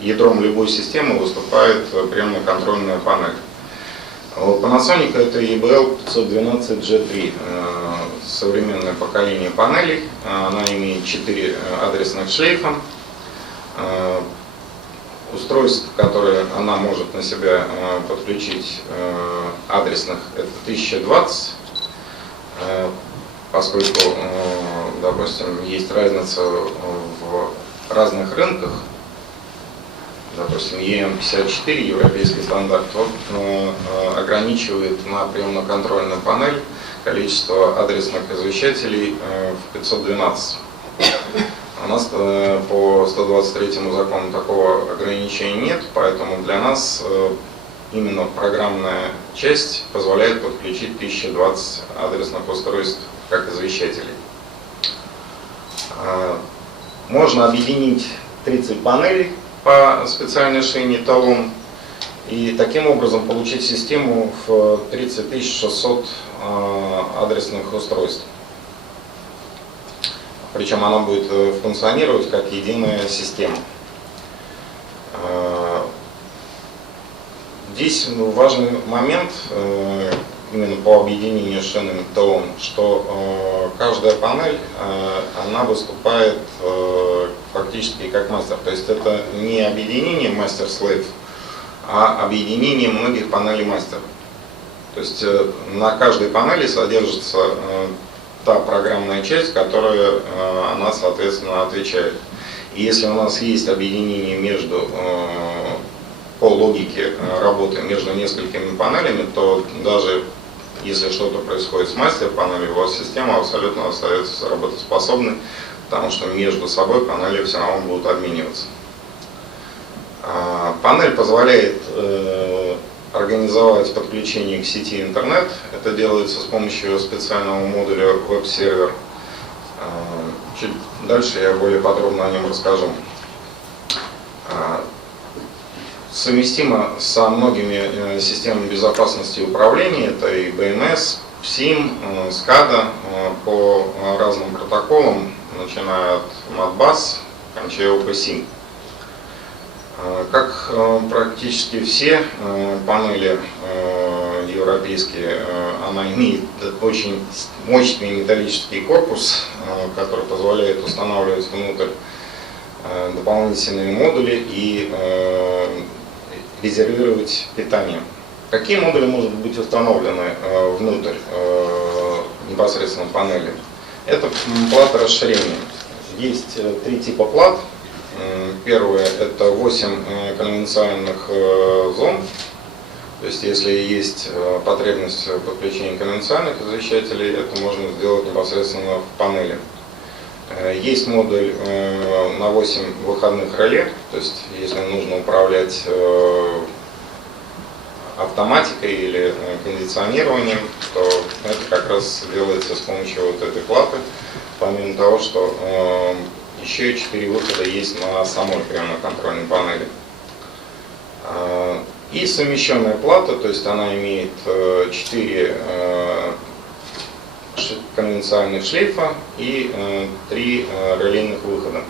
ядром любой системы выступает приемно-контрольная панель. У Panasonic это EBL 512G3, современное поколение панелей. Она имеет 4 адресных шлейфа. Устройств, которые она может на себя подключить, адресных, это 1020, поскольку, допустим, есть разница в разных рынках. Допустим, EM54, европейский стандарт, ограничивает на приемно-контрольную панель количество адресных извещателей в 512. У нас по 123 закону такого ограничения нет, поэтому для нас именно программная часть позволяет подключить 1020 адресных устройств как извещателей. Можно объединить 30 панелей по специальной шине талон и таким образом получить систему в 30 600 адресных устройств. Причем она будет функционировать как единая система. Здесь важный момент именно по объединению шинами талон, что каждая панель она выступает фактически как мастер. То есть это не объединение мастер-слейв, а объединение многих панелей мастер. То есть на каждой панели содержится та программная часть, которая она, соответственно, отвечает. И если у нас есть объединение между по логике работы между несколькими панелями, то даже если что-то происходит с мастер-панелью, у вас система абсолютно остается работоспособной, потому что между собой панели все равно будут обмениваться. Панель позволяет организовать подключение к сети интернет. Это делается с помощью специального модуля веб-сервер. Чуть дальше я более подробно о нем расскажу. Совместимо со многими системами безопасности и управления, это и BMS, PSIM, SCADA по разным протоколам, начиная от Modbus, кончая OpenSIM. Как практически все панели европейские, она имеет очень мощный металлический корпус, который позволяет устанавливать внутрь дополнительные модули и резервировать питание. Какие модули могут быть установлены внутрь непосредственно панели? Это плата расширения. Есть 3 типа плат. Первое — это 8 конвенциальных зон. То есть если есть потребность в подключении конвенциальных извещателей, это можно сделать непосредственно в панели. Есть модуль на 8 выходных реле, то есть если нужно управлять автоматикой или кондиционированием, то это как раз делается с помощью вот этой платы, помимо того, что еще 4 выхода есть на самой приемно-контрольной панели. И совмещенная плата, то есть она имеет 4 конвенциальных шлейфа и 3 релейных выхода.